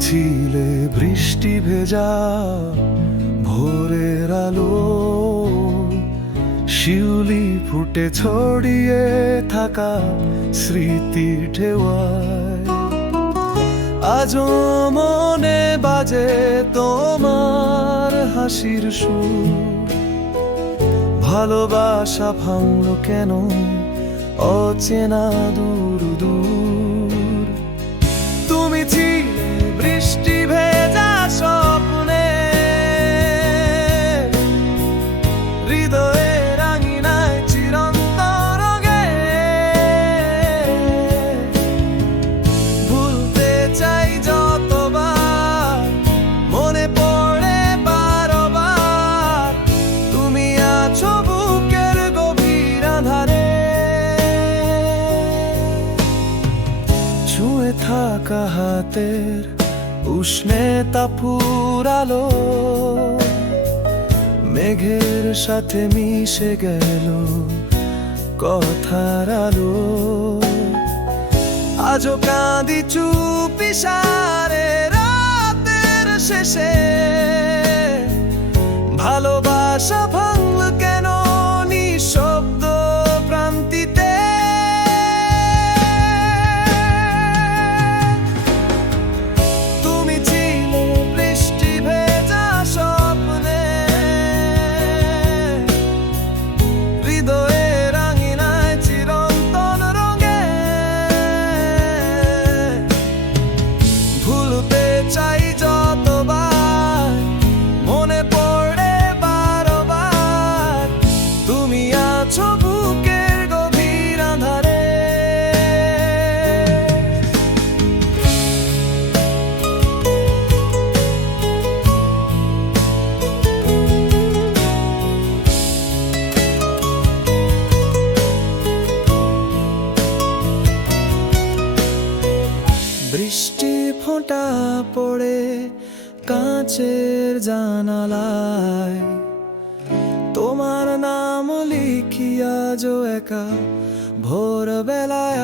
ছিলে বৃষ্টি ভেজা ভোরের আলো। শিউলি ফুটে ছড়িয়ে থাকা স্মৃতি ঢেওয়ায় আজও মনে বাজে তোমার হাসির সুর। ভালোবাসা ভাঙলো কেন? অচেনা দূর দূর। থাকা হাতের উষ্ণে তা ফুরালো মেঘের সাথে মিশে গেল কথার আলো। আজও কাঁদি চুপি সারে, রাতের শেষে বৃষ্টি ফোঁটা পড়ে কাঁচের জানালায়। তোমার নাম লিখিয়া যো একা ভোর বেলায়